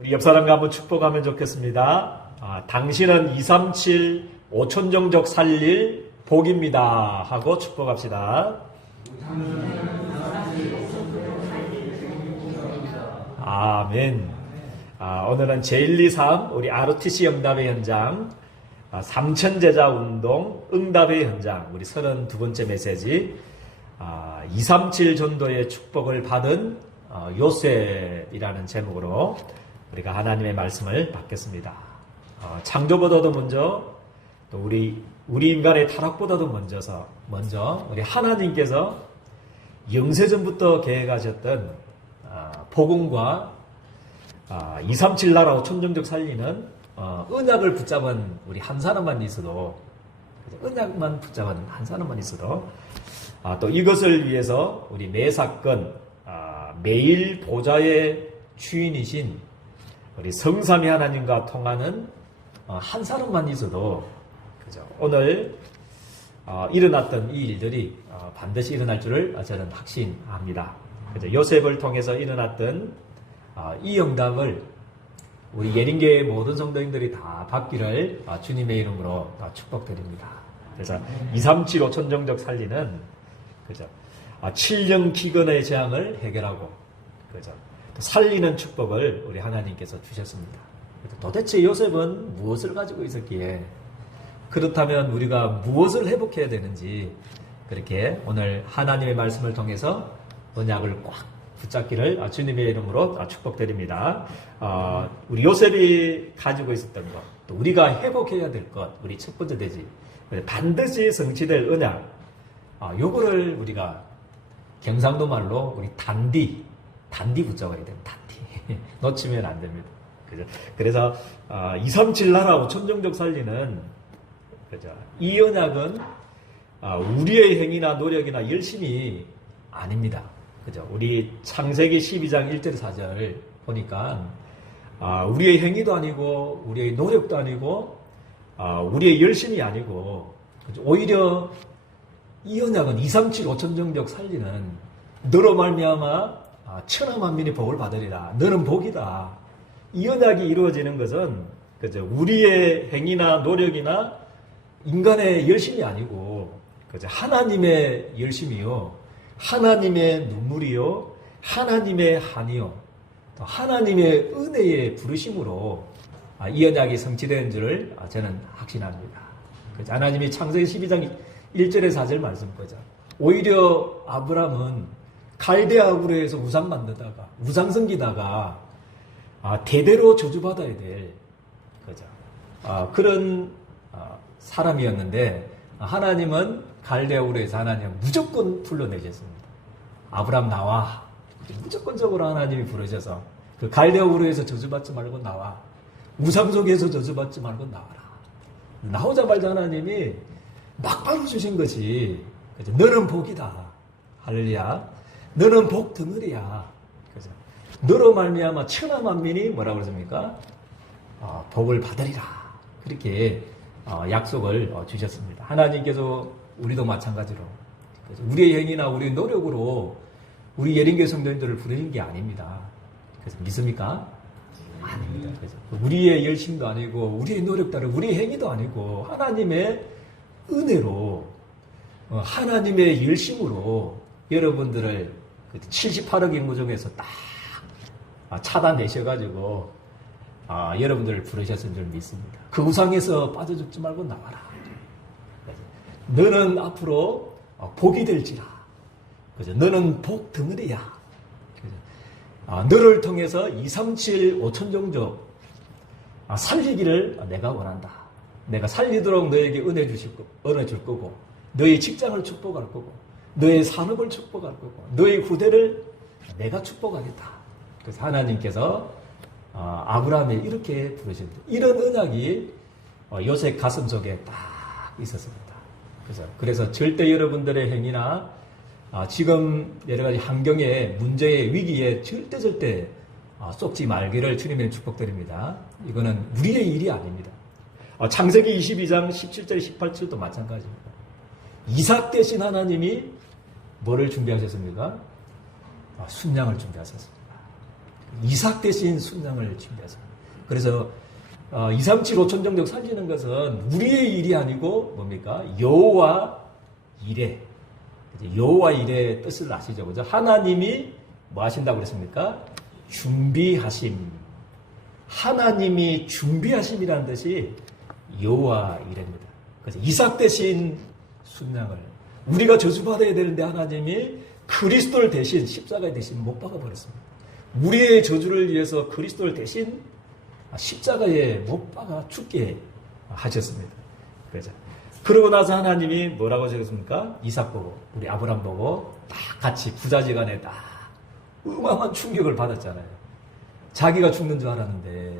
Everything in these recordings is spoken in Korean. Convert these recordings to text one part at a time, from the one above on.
우리 옆 사람과 한번 축복하면 좋겠습니다. 당신은 237 5천종족 살릴 복입니다 하고 축복합시다. 아멘. 오늘은 제123 우리 ROTC 응답의 현장, 삼천제자 운동 응답의 현장, 우리 32번째 메시지, 237 전도의 축복을 받은 요셉이라는 제목으로 우리가 하나님의 말씀을 받겠습니다. 창조보다도 먼저, 또 우리 인간의 타락보다도 먼저 우리 하나님께서 영세전부터 계획하셨던 복음과 237 나라 천정적 살리는 언약을 붙잡은 우리 한 사람만 있어도, 언약만 붙잡은 한 사람만 있어도, 또 이것을 위해서 우리 매 사건, 매일 보좌의 주인이신 우리 성삼위 하나님과 통하는 한 사람만 있어도, 그죠? 오늘 일어났던 이 일들이 반드시 일어날 줄을 저는 확신합니다. 그죠? 요셉을 통해서 일어났던 이 응답을 우리 예린교회 모든 성도님들이 다 받기를 주님의 이름으로 축복드립니다. 그래서 237 5천정적 살리는, 그죠? 7령 기근의 재앙을 해결하고, 그죠? 또 살리는 축복을 우리 하나님께서 주셨습니다. 도대체 요셉은 무엇을 가지고 있었기에, 그렇다면 우리가 무엇을 회복해야 되는지, 그렇게 오늘 하나님의 말씀을 통해서 언약을 꽉 붙잡기를 주님의 이름으로 축복드립니다. 우리 요셉이 가지고 있었던 것, 또 우리가 회복해야 될 것, 우리 첫 번째 되지, 반드시 성취될 언약, 요거를 우리가 경상도 말로 우리 단디 붙잡아야 돼요. 단디. 놓치면 안 됩니다. 그죠? 그래서 237 나라 5천종족 살리는, 그죠? 이 언약은 우리의 행위나 노력이나 열심이 아닙니다. 그죠? 우리 창세기 12장 1절 4절 보니까 우리의 행위도 아니고 우리의 노력도 아니고 우리의 열심이 아니고, 그죠? 오히려 이 언약은 237 5천종족 살리는 너로 말미암아 천하 만민이 복을 받으리라. 너는 복이다. 이 언약이 이루어지는 것은, 그죠? 우리의 행위나 노력이나 인간의 열심이 아니고, 그죠? 하나님의 열심이요, 하나님의 눈물이요, 하나님의 한이요, 또 하나님의 은혜의 부르심으로 이 언약이 성취된 줄을 저는 확신합니다. 그죠? 하나님이 창세기 12장 1절에 4절 말씀 보자. 오히려 아브람은 갈대아 우르에서 우상 만들다가, 우상 섬기다가 대대로 저주받아야 될, 그죠? 그런 사람이었는데, 하나님은 갈대아 우르에서 하나님 무조건 불러내셨습니다. 아브람 나와. 무조건적으로 하나님이 부르셔서 그 갈대아 우르에서 저주받지 말고 나와. 우상 속에서 저주받지 말고 나와라. 나오자마자 하나님이 막바로 주신 것이, 그죠? 너는 복이다. 할렐루야. 너는 복 드물이야. 그죠? 너로 말미암아 천하 만민이 뭐라고 그러십니까? 복을 받으리라. 그렇게 약속을 주셨습니다. 하나님께서 우리도 마찬가지로, 그죠? 우리의 행위나 우리의 노력으로 우리 예린교회 성도님들을 부르신 게 아닙니다. 그래서 믿습니까? 아닙니다. 그래서 우리의 열심도 아니고 우리의 노력도 아니고 우리의 행위도 아니고 하나님의 은혜로, 하나님의 열심으로 여러분들을 78억 인구 중에서 딱 찾아내셔가지고 여러분들을 부르셨은 줄 믿습니다. 그 우상에서 빠져 죽지 말고 나와라. 너는 앞으로 복이 될지라. 그죠? 너는 복 드물이야. 너를 통해서 237 5천종족 살리기를 내가 원한다. 내가 살리도록 너에게 은혜 줄 거고, 너의 직장을 축복할 거고, 너의 산업을 축복할 거고, 너의 후대를 내가 축복하겠다. 그래서 하나님께서 아브라함을 이렇게 부르셨는데, 이런 언약이 요셉 가슴 속에 딱 있었습니다. 그래서 절대 여러분들의 행위나 지금 여러 가지 환경의 문제의 위기에 절대 쏟지 말기를 주님의 축복드립니다. 이거는 우리의 일이 아닙니다. 창세기 22장 17절 18절도 마찬가지입니다. 이삭 대신 하나님이 뭐를 준비하셨습니까? 순양을 준비하셨습니다. 이삭 대신 순양을 준비하셨습니다. 그래서 237 5천 정도 살리는 것은 우리의 일이 아니고 뭡니까? 여호와 일의 뜻을 아시죠? 그죠? 하나님이 뭐 하신다고 그랬습니까? 준비하심. 하나님이 준비하심이라는 뜻이 여호와 일입니다. 그래서 이삭 대신 순양을 우리가 저주받아야 되는데 하나님이 그리스도를 대신 십자가에 대신 못 박아버렸습니다. 우리의 저주를 위해서 그리스도를 대신 십자가에 못 박아 죽게 하셨습니다. 그죠? 그러고 나서 하나님이 뭐라고 하셨습니까? 이삭 보고 우리 아브람 보고 딱 같이 부자지간에 딱 어마어마한 충격을 받았잖아요. 자기가 죽는 줄 알았는데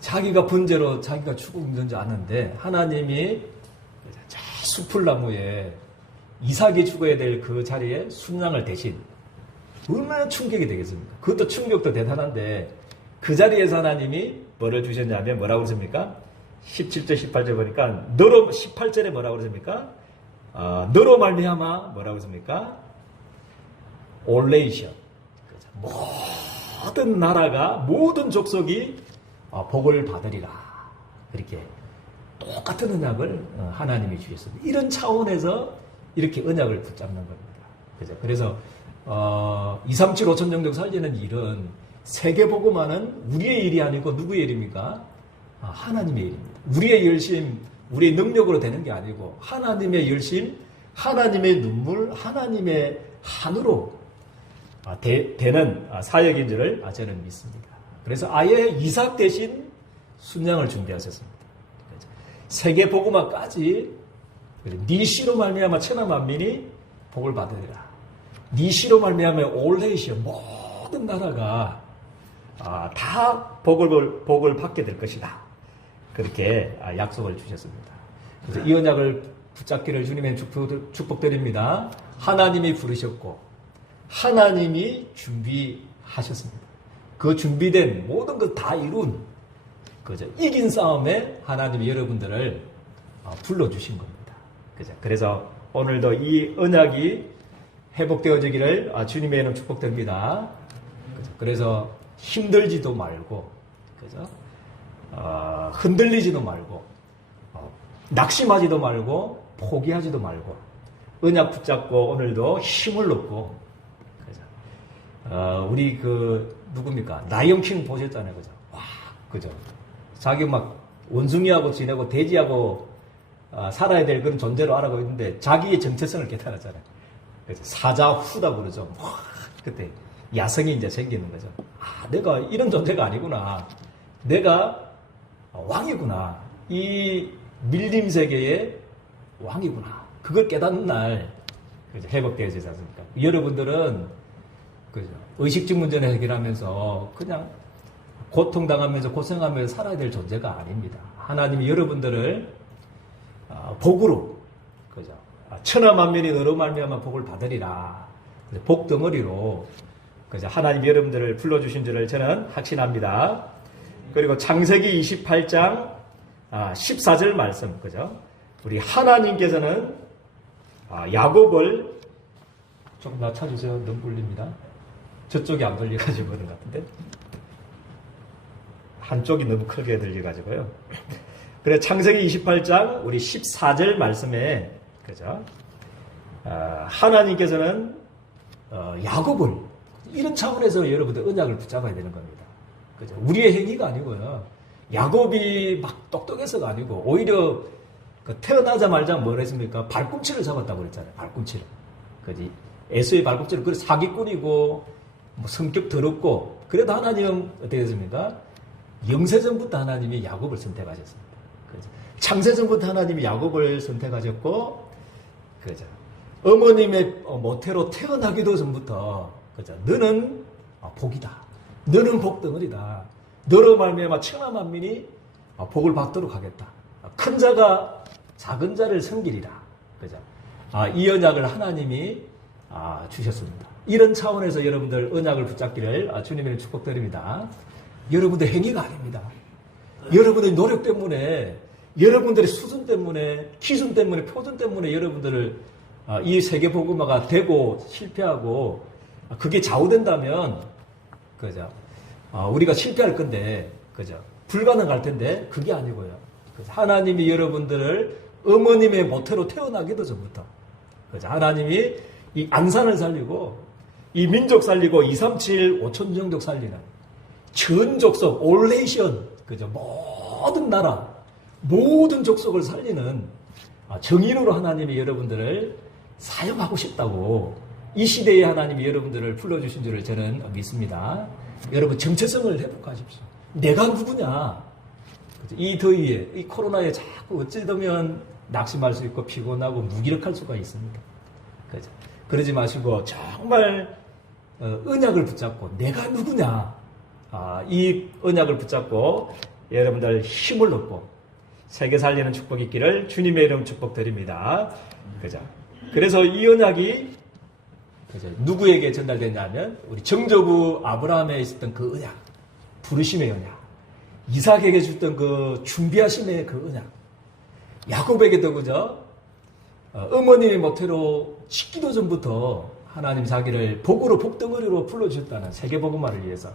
자기가 번제로 자기가 죽는 줄 아는데 하나님이 저 수풀나무에 이삭이 죽어야 될 그 자리에 순양을 대신 얼마나 충격이 되겠습니까? 그것도 충격도 대단한데 그 자리에서 하나님이 뭐를 주셨냐면 뭐라고 그러십니까? 17절 18절 보니까 너로 18절에 뭐라고 그러십니까? 너로 말미암아 뭐라고 그러십니까? 올레이션 모든 나라가 모든 족속이 복을 받으리라. 그렇게 똑같은 언약을 하나님이 주셨습니다. 이런 차원에서 이렇게 언약을 붙잡는 겁니다. 그죠? 그래서 237 5천 정도 살리는 일은 세계복음화는 우리의 일이 아니고 누구의 일입니까? 하나님의 일입니다. 우리의 열심, 우리의 능력으로 되는 게 아니고 하나님의 열심, 하나님의 눈물, 하나님의 한으로 되는 사역인 줄을 저는 믿습니다. 그래서 아예 이삭 대신 순양을 준비하셨습니다. 세계복음화까지 네 씨로 말미암아 천하 만민이 복을 받으리라. 네 씨로 말미암아 올레이시오 모든 나라가 다 복을 받게 될 것이다. 그렇게 약속을 주셨습니다. 그래서 이 언약을 붙잡기를 주님의 축복드립니다. 하나님이 부르셨고 하나님이 준비하셨습니다. 그 준비된 모든 것 다 이룬 그죠? 이긴 싸움에 하나님이 여러분들을 불러주신 겁니다. 그죠? 그래서 오늘도 이 언약이 회복되어지기를 주님의 이름 축복드립니다. 그죠? 그래서 힘들지도 말고 그죠? 흔들리지도 말고 낙심하지도 말고 포기하지도 말고 언약 붙잡고 오늘도 힘을 얻고 그죠? 우리 누굽니까? 라이온킹 보셨잖아요. 그죠? 와, 그죠? 자기 막 원숭이하고 지내고 돼지하고 살아야 될 그런 존재로 알아가고 있는데 자기의 정체성을 깨달았잖아요. 그래서 사자후다 그러죠. 와, 그때 야성이 이제 생기는 거죠. 내가 이런 존재가 아니구나. 내가 왕이구나. 이 밀림 세계의 왕이구나. 그걸 깨닫는 날 회복되어지지 않습니까? 여러분들은 그죠? 의식주 문제를 해결하면서 그냥 고통당하면서 고생하면서 살아야 될 존재가 아닙니다. 하나님이 여러분들을 복으로 그죠? 천하 만민이 너로 말미암아 복을 받으리라. 복 덩어리로 그죠? 하나님 여러분들을 불러주신 줄을 저는 확신합니다. 그리고 창세기 28장 14절 말씀 그죠? 우리 하나님께서는 야곱을 조금 낮춰주세요. 너무 불립니다. 저쪽이 안 들려가지고 그런 것 같은데 한쪽이 너무 크게 들려가지고요. 그래 창세기 28장 우리 14절 말씀에 그죠? 하나님께서는 야곱을 이런 차원에서 여러분들 언약을 붙잡아야 되는 겁니다. 그죠? 우리의 행위가 아니고요. 야곱이 막 똑똑해서가 아니고 오히려 태어나자마자 뭘 했습니까? 발꿈치를 잡았다고 그랬잖아요. 발꿈치를. 그지? 에서의 발꿈치를 그래 사기꾼이고 뭐 성격 더럽고 그래도 하나님은 어떻게 됐습니까? 영세전부터 하나님이 야곱을 선택하셨습니다. 그죠? 창세전부터 하나님이 야곱을 선택하셨고 그죠? 어머님의 모태로 태어나기도 전부터 그죠? 너는 복이다. 너는 복덩어리다. 너로 말미암아 천하 만민이 복을 받도록 하겠다. 큰 자가 작은 자를 섬기리라. 그죠? 이 언약을 하나님이 주셨습니다. 이런 차원에서 여러분들 언약을 붙잡기를 주님의 축복드립니다. 여러분들 행위가 아닙니다. 여러분의 노력 때문에, 여러분들의 수준 때문에, 기준 때문에, 표준 때문에 여러분들을 이 세계복음화가 되고 실패하고 그게 좌우된다면, 그죠? 우리가 실패할 건데, 그죠? 불가능할 텐데, 그게 아니고요. 하나님이 여러분들을 어머님의 모태로 태어나기도 전부터, 그죠? 하나님이 이 안산을 살리고, 이 민족 살리고, 237, 5천 종족 살리는 전 족속, 올 네이션, 그죠? 모든 나라, 모든 족속을 살리는 정인으로 하나님이 여러분들을 사용하고 싶다고 이 시대에 하나님이 여러분들을 불러주신 줄을 저는 믿습니다. 여러분 정체성을 회복하십시오. 내가 누구냐? 이 더위에, 이 코로나에 자꾸 어찌되면 낙심할 수 있고 피곤하고 무기력할 수가 있습니다. 그죠? 그러지 마시고 정말 언약을 붙잡고 내가 누구냐? 이 언약을 붙잡고 여러분들 힘을 얻고 세계 살리는 축복이 있기를 주님의 이름 축복드립니다. 그죠? 그래서 이 언약이 누구에게 전달됐냐면 우리 정조부 아브라함에 있었던 그 언약, 부르심의 언약, 이삭에게 줬던 그 준비하심의 그 언약, 야곱에게도 그죠? 어머님의 모태로 짓기도 전부터 하나님 자기를 복으로 복덩어리로 불러주셨다는 세계복음화를 위해서,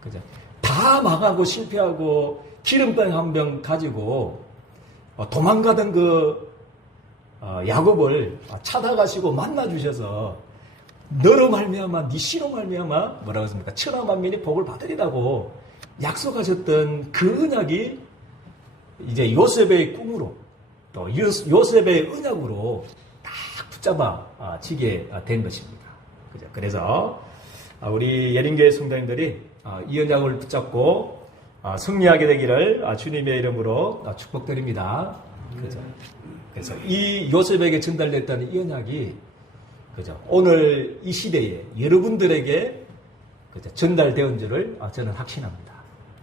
그죠? 다 망하고 실패하고 기름병 한 병 가지고 도망가던 그 야곱을 찾아가시고 만나주셔서 너로 말미암아 네 씨로 말미암아 뭐라고 했습니까? 천하 만민이 복을 받으리라고 약속하셨던 그 언약이 이제 요셉의 꿈으로 또 요셉의 언약으로 딱 붙잡아 지게 된 것입니다. 그죠? 그래서 우리 예린교회 성도님들이 이 언약을 붙잡고 승리하게 되기를 주님의 이름으로 축복드립니다. 그죠? 그래서 이 요셉에게 전달됐다는 이 언약이 그죠? 오늘 이 시대에 여러분들에게 그죠? 전달되온 줄을 저는 확신합니다.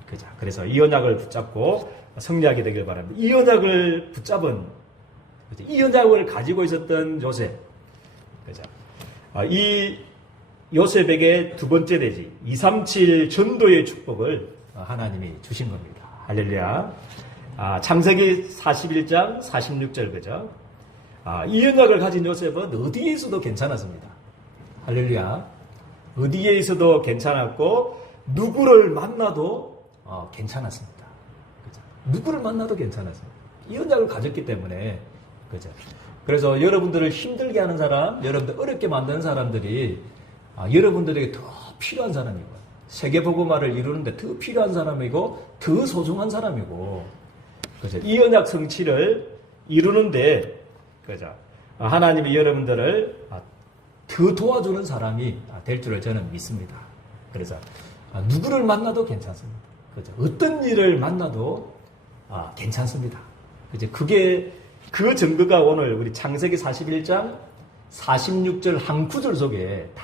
그죠? 그래서 이 언약을 붙잡고 승리하게 되길 바랍니다. 이 언약을 붙잡은 그죠? 이 언약을 가지고 있었던 요셉, 그죠? 이 요셉에게 두 번째 대지 237 전도의 축복을 하나님이 주신 겁니다. 할렐루야. 창세기 41장 46절 그죠? 이 언약을 가진 요셉은 어디에 있어도 괜찮았습니다. 할렐루야. 어디에 있어도 괜찮았고 누구를 만나도 괜찮았습니다. 그죠? 누구를 만나도 괜찮았습니다. 이 언약을 가졌기 때문에 그죠? 그래서 여러분들을 힘들게 하는 사람, 여러분들 어렵게 만드는 사람들이 여러분들에게 더 필요한 사람이고 세계복음화를 이루는데 더 필요한 사람이고 더 소중한 사람이고 그죠? 이 언약 성취를 이루는데 그죠? 하나님이 여러분들을 더 도와주는 사람이 될 줄을 저는 믿습니다. 그래서 누구를 만나도 괜찮습니다. 그죠? 어떤 일을 만나도 괜찮습니다. 그죠? 그게 그 증거가 오늘 우리 창세기 41장 46절 한 구절 속에 다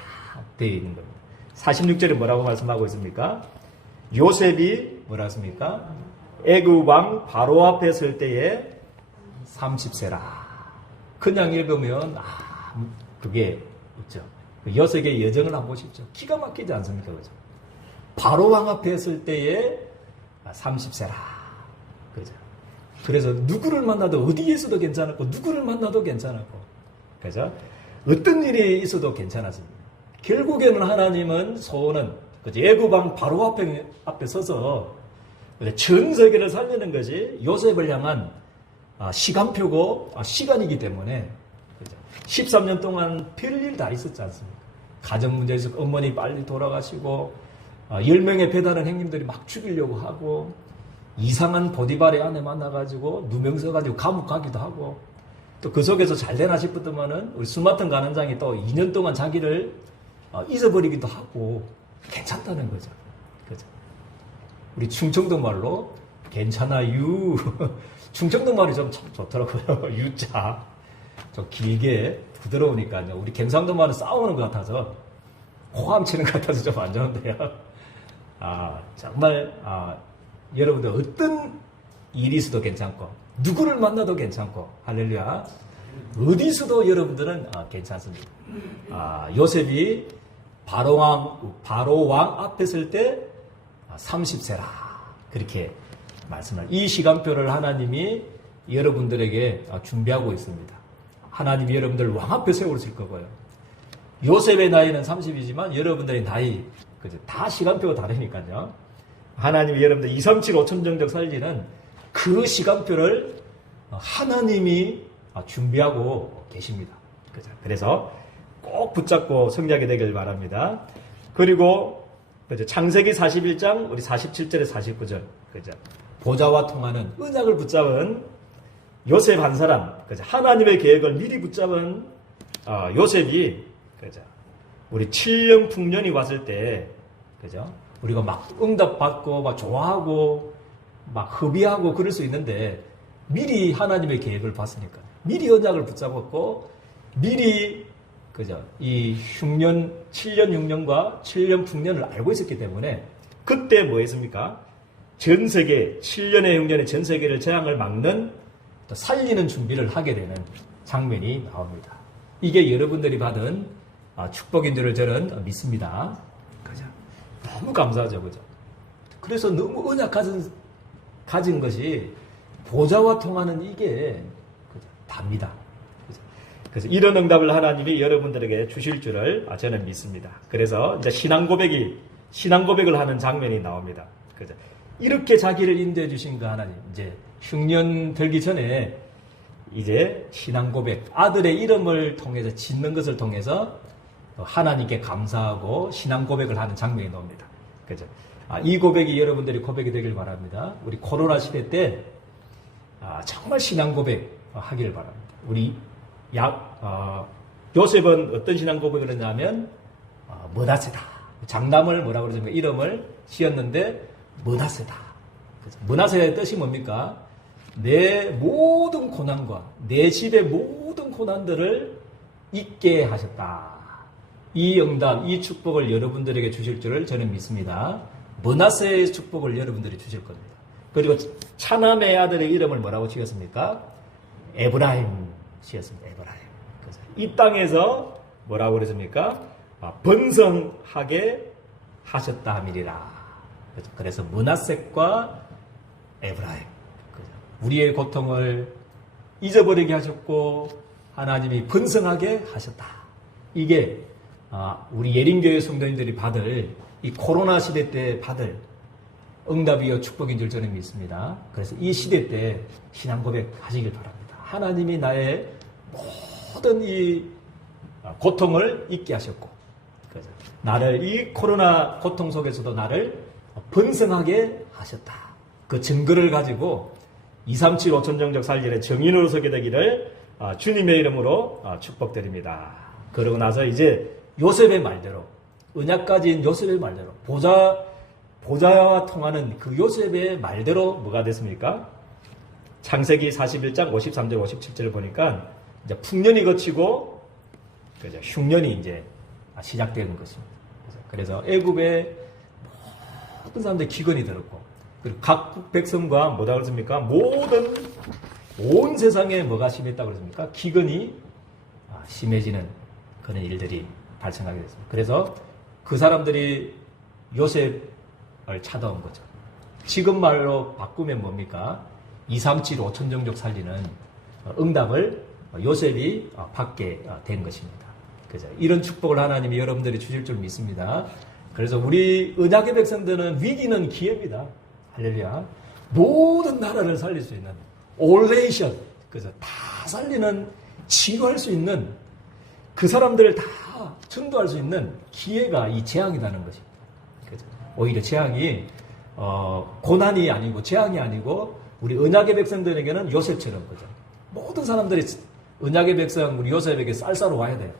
되어 있는 겁니다. 46절에 뭐라고 말씀하고 있습니까? 요셉이 뭐라 했습니까? 애굽 왕 바로 앞에 설 때에 30세라. 그냥 읽으면 그게 있죠. 요셉의 여정을 한번 보십시오. 기가 막히지 않습니까? 그죠? 바로 왕 앞에 설 때에 30세라. 그죠? 그래서 누구를 만나도 어디에서도 괜찮았고 누구를 만나도 괜찮았고 그죠? 어떤 일이 있어도 괜찮았습니다. 결국에는 하나님은 소원은 애굽 왕 바로 앞에 서서 전 세계를 살리는 것이 요셉을 향한 시간표고 시간이기 때문에 13년 동안 별일 다 있었지 않습니까? 가정 문제에서 어머니 빨리 돌아가시고 10명의 배다른 형님들이 막 죽이려고 하고 이상한 보디발의 아내 만나가지고 누명 써가지고 감옥 가기도 하고 또 그 속에서 잘 되나 싶었더만은 우리 스마트 간원장이 또 2년 동안 자기를 잊어버리기도 하고 괜찮다는 거죠. 그죠? 우리 충청도 말로 괜찮아유. 충청도 말이 좀 참 좋더라고요. 유자. 좀 길게 부드러우니까요. 우리 경상도 말은 싸우는 것 같아서 호감 치는 것 같아서 좀 안 좋은데요. 정말 여러분들 어떤 일이 있어도 괜찮고 누구를 만나도 괜찮고 할렐루야. 어디서도 여러분들은 괜찮습니다. 요셉이 바로 왕 앞에 설 때 30세라 그렇게 말씀을 이 시간표를 하나님이 여러분들에게 준비하고 있습니다. 하나님이 여러분들 왕 앞에 세우실 거고요. 요셉의 나이는 30이지만 여러분들의 나이 그죠? 다 시간표가 다르니까요. 하나님이 여러분들 237 5천정적 살리는 그 시간표를 하나님이 준비하고 계십니다. 그죠? 그래서 꼭 붙잡고 성장하게 되길 바랍니다. 그리고 그죠? 창세기 41장 우리 47절에 49절 그죠? 보좌와 통하는 언약을 붙잡은 요셉 한 사람, 그죠? 하나님의 계획을 미리 붙잡은 요셉이 그죠? 우리 7년 풍년이 왔을 때 그죠? 우리가 막 응답받고 막 좋아하고 막 hợp의하고 그럴 수 있는데 미리 하나님의 계획을 봤으니까 미리 언약을 붙잡았고 미리 그죠? 이 흉년 7년 6년과 7년 풍년을 알고 있었기 때문에 그때 뭐 했습니까? 전 세계 7년의 흉년의 전 세계를 재앙을 막는 또 살리는 준비를 하게 되는 장면이 나옵니다. 이게 여러분들이 받은 축복인 줄을 저는 믿습니다. 그죠? 너무 감사하죠, 그죠? 그래서 너무 언약 가진 것이 보좌와 통하는 이게 그죠? 답니다. 그죠? 그래서 이런 응답을 하나님이 여러분들에게 주실 줄을 저는 믿습니다. 그래서 이제 신앙 고백을 하는 장면이 나옵니다. 그죠? 이렇게 자기를 인도해 주신 그 하나님, 이제 흉년 들기 전에 이제 신앙 고백, 아들의 이름을 통해서 짓는 것을 통해서 하나님께 감사하고 신앙 고백을 하는 장면이 나옵니다. 그죠? 이 고백이 여러분들이 고백이 되길 바랍니다. 우리 코로나 시대 때 정말 신앙 고백 하기를 바랍니다. 우리 요셉은 어떤 신앙 고백을 했냐면 머나세다. 장남을 뭐라고 그러죠? 이름을 지었는데 머나세다. 머나세의 뜻이 뭡니까? 내 모든 고난과 내 집의 모든 고난들을 잊게 하셨다. 이 응답, 이 축복을 여러분들에게 주실 줄을 저는 믿습니다. 머나세의 축복을 여러분들이 주실 겁니다. 그리고 차남의 아들의 이름을 뭐라고 지었습니까? 에브라임 지었습니다. 에브라임. 이 땅에서 뭐라고 그랬습니까? 번성하게 하셨다 함이리라. 그래서 머나셋과 에브라임. 우리의 고통을 잊어버리게 하셨고 하나님이 번성하게 하셨다. 이게 우리 예림교회 성도님들이 받을 이 코로나 시대 때 받을 응답이요 축복인 줄 저는 믿습니다. 그래서 이 시대 때 신앙 고백 하시길 바랍니다. 하나님이 나의 모든 이 고통을 잊게 하셨고 나를 이 코로나 고통 속에서도 나를 번성하게 하셨다. 그 증거를 가지고 237 5천정적 살리는 정인으로 서게 되기를 주님의 이름으로 축복드립니다. 그러고 나서 이제 요셉의 말대로 언약 가진 요셉의 말대로 보좌와 통하는 그 요셉의 말대로 뭐가 됐습니까? 창세기 41장 53절 57절을 보니까 이제 풍년이 거치고 그죠? 흉년이 이제 시작되는 것입니다. 그래서 애굽의 모든 사람들이 기근이 들었고 그리고 각국 백성과 뭐다 그랬습니까? 온 세상에 뭐가 심했다고 그랬습니까? 기근이 심해지는 그런 일들이 발생하게 됐습니다. 그래서 그 사람들이 요셉을 찾아온 거죠. 지금 말로 바꾸면 뭡니까? 237 5천정족 살리는 응답을 요셉이 받게 된 것입니다. 그죠? 이런 축복을 하나님이 여러분들이 주실 줄 믿습니다. 그래서 우리 언약의 백성들은 위기는 기회입니다. 할렐루야. 모든 나라를 살릴 수 있는 올레이션, 그래서 다 살리는 치유할 수 있는 그 사람들을 다 전도할 수 있는 기회가 이 재앙이라는 것입니다. 그죠? 오히려 재앙이 고난이 아니고 재앙이 아니고 우리 언약의 백성들에게는 요셉처럼 그죠? 모든 사람들이 언약의 백성 우리 요셉에게 쌀쌀로 와야 돼요.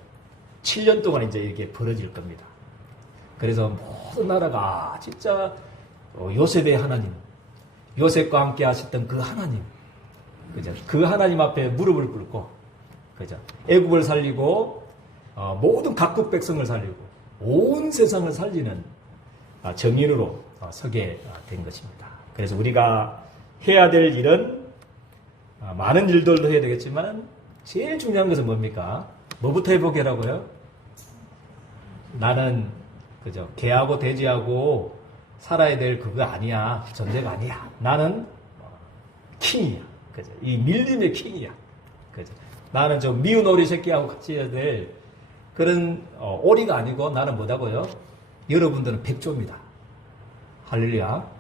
7년 동안 이제 이렇게 벌어질 겁니다. 그래서 모든 나라가 진짜 요셉의 하나님, 요셉과 함께 하셨던 그 하나님, 그죠? 그 하나님 앞에 무릎을 꿇고, 그죠? 애굽을 살리고 모든 각국 백성을 살리고 온 세상을 살리는 정인으로 서게 된 것입니다. 그래서 우리가 해야 될 일은 많은 일들도 해야 되겠지만 제일 중요한 것은 뭡니까? 뭐부터 해보게라고요? 나는 그죠? 개하고 돼지하고 살아야 될 그거 아니야. 존재가 아니야. 나는 킹이야. 그죠? 이 밀림의 킹이야. 그죠? 나는 좀 미운 오리 새끼하고 같이 해야 될 그런 오리가 아니고 나는 뭐다고요? 여러분들은 백조입니다. 할렐루야.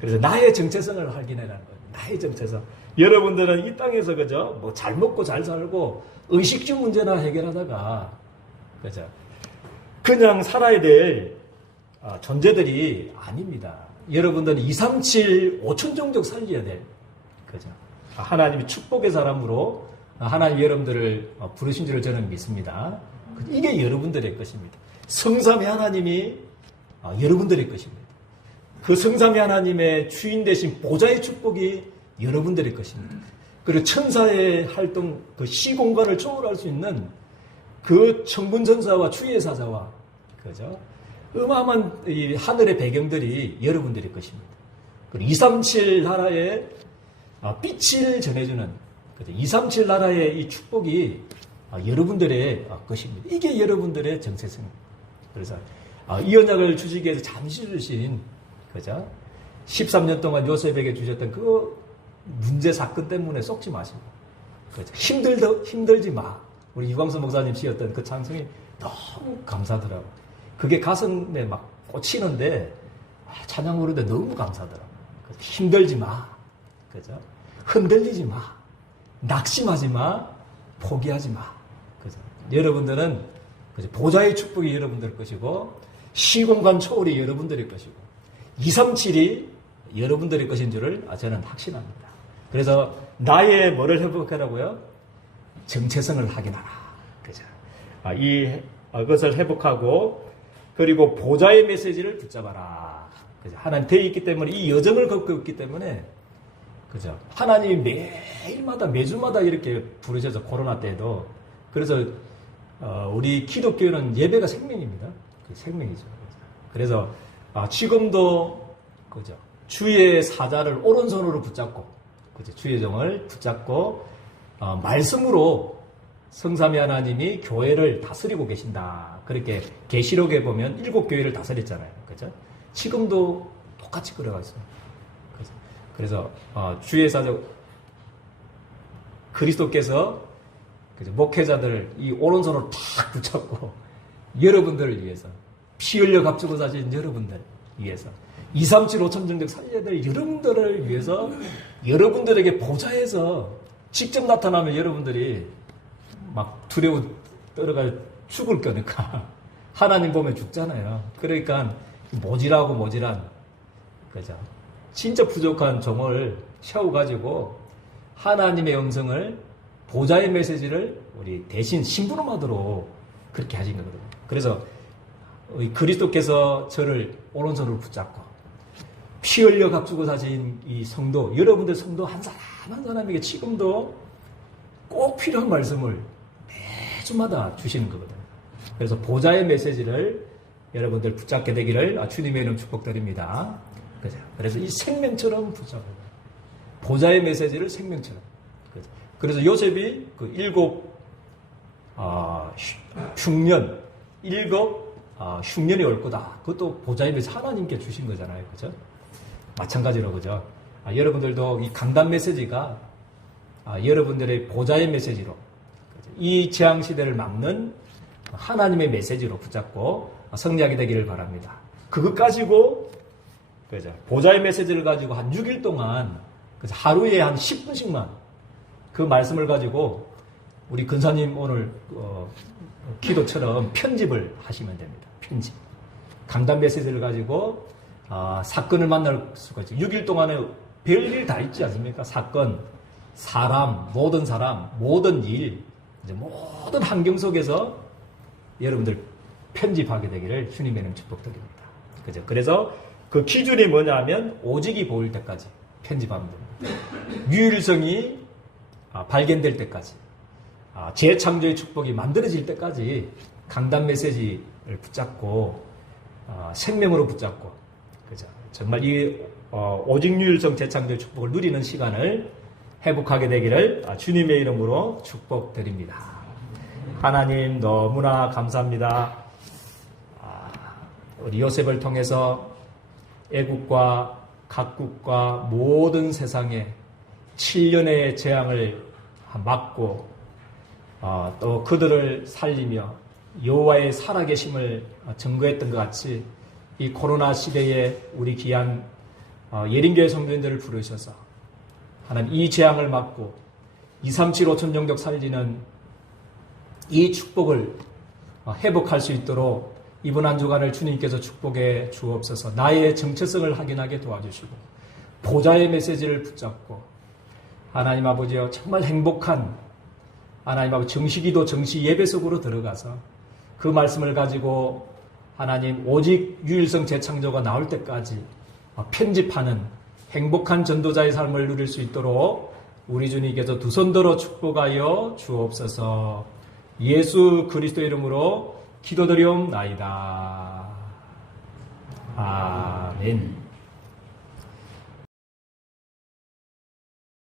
그래서 나의 정체성을 확인해라는 거예요. 나의 정체성. 여러분들은 이 땅에서 그죠? 뭐 잘 먹고 잘 살고 의식주 문제나 해결하다가 그죠? 그냥 살아야 될 존재들이 아닙니다. 여러분들은 237, 5천 종족 살려야 될 그죠? 하나님이 축복의 사람으로 하나님 여러분들을 부르신 줄을 저는 믿습니다. 이게 여러분들의 것입니다. 성삼위 하나님이 여러분들의 것입니다. 그 성삼위 하나님의 주인 되신 보좌의 축복이 여러분들의 것입니다. 그리고 천사의 활동, 그 시공간을 초월할 수 있는 그 천군천사와 주의 사자와 그죠? 어마어마한 이 하늘의 배경들이 여러분들의 것입니다. 그리고 237 나라의 빛을 전해주는 237 나라의 이 축복이 여러분들의 것입니다. 이게 여러분들의 정체성입니다. 그래서 이 언약을 주시기 위해서 잠시 주신 그죠? 13년 동안 요셉에게 주셨던 그 문제 사건 때문에 속지 마시고 그죠? 힘들지 마. 우리 유광수 목사님 지었던 그 찬송이 너무 감사하더라고. 그게 가슴에 막 꽂히는데 찬양 부르는데 너무 감사하더라고. 힘들지 마. 그죠? 흔들리지 마. 낙심하지 마. 포기하지 마. 그죠? 여러분들은 그죠? 보좌의 축복이 여러분들 것이고 시공간 초월이 여러분들의 것이고 237이 여러분들의 것인 줄을 저는 확신합니다. 그래서 나의 뭐를 회복하라고요? 정체성을 확인하라. 그죠? 이것을 회복하고 그리고 보좌의 메시지를 붙잡아라. 그죠? 하나님 되어 있기 때문에 이 여정을 걷고 있기 때문에 그죠? 하나님이 매일마다 매주마다 이렇게 부르셔서 코로나 때도 그래서 우리 기독교는 예배가 생명입니다. 생명이죠. 그래서 지금도 그죠? 주의 사자를 오른손으로 붙잡고 그죠? 주의 종을 붙잡고 말씀으로 성삼위 하나님이 교회를 다스리고 계신다. 그렇게 계시록에 보면 7교회를 다스렸잖아요. 그죠? 지금도 똑같이 끌어가 있어요. 그래서 주의 사자 그리스도께서 그죠? 목회자들을 이 오른손으로 탁 붙잡고 여러분들을 위해서 피 흘려 값주고 사신 여러분들 위해서 237, 5천 정도 살려야 될 여러분들을 위해서 여러분들에게 보좌해서 직접 나타나면 여러분들이 막 두려워 떨어가 죽을 거니까 하나님 보면 죽잖아요. 그러니까 모질한 그죠? 진짜 부족한 종을 세워가지고 하나님의 음성을 보좌의 메시지를 우리 대신 심부름하도록 그렇게 하신 거거든요. 그래서 그리스도께서 저를 오른손으로 붙잡고 피 흘려 값주고 사신 이 성도, 여러분들 성도 한 사람 한 사람에게 지금도 꼭 필요한 말씀을 매주마다 주시는 거거든요. 그래서 보좌의 메시지를 여러분들 붙잡게 되기를 주님의 이름 축복드립니다. 그래서 이 생명처럼 붙잡아요. 보좌의 메시지를 생명처럼. 그래서 요셉이 그 7 흉년, 7 흉년이 올 거다. 그것도 보좌의 메시지 하나님께 주신 거잖아요. 그죠? 마찬가지로, 그죠? 여러분들도 이 강단 메시지가 여러분들의 보좌의 메시지로, 그죠? 이 재앙시대를 막는 하나님의 메시지로 붙잡고 승리하게 되기를 바랍니다. 그것 가지고, 그죠? 보좌의 메시지를 가지고 한 6일 동안, 그죠? 하루에 한 10분씩만 그 말씀을 가지고 우리 근사님 오늘 기도처럼 편집을 하시면 됩니다. 편집. 강단 메시지를 가지고 사건을 만날 수가 있죠. 6일 동안에 별일 다 있지 않습니까? 사건, 사람, 모든 일, 이제 모든 환경 속에서 여러분들 편집하게 되기를 주님의 이름 축복드립니다. 그죠? 그래서 그 기준이 뭐냐면 오직이 보일 때까지 편집하면 됩니다. 유일성이 발견될 때까지, 재창조의 축복이 만들어질 때까지 강단 메시지를 붙잡고 생명으로 붙잡고, 그죠? 정말 이 오직 유일성 재창조의 축복을 누리는 시간을 회복하게 되기를 주님의 이름으로 축복드립니다. 하나님 너무나 감사합니다. 우리 요셉을 통해서 애국과 각국과 모든 세상에 7년의 재앙을 막고 또 그들을 살리며 여호와의 살아계심을 증거했던 것 같이 이 코로나 시대에 우리 귀한 예린교회 성도님들을 부르셔서 하나님 이 재앙을 막고 237 5천 영적 살리는 이 축복을 회복할 수 있도록 이번 한 주간을 주님께서 축복해 주옵소서. 나의 정체성을 확인하게 도와주시고 보좌의 메시지를 붙잡고 하나님 아버지여 정말 행복한 하나님 아버지 정시기도 정시 예배 속으로 들어가서 그 말씀을 가지고 하나님 오직 유일성 재창조가 나올 때까지 편집하는 행복한 전도자의 삶을 누릴 수 있도록 우리 주님께서 두 손 들어 축복하여 주옵소서. 예수 그리스도 이름으로 기도드리옵나이다. 아멘.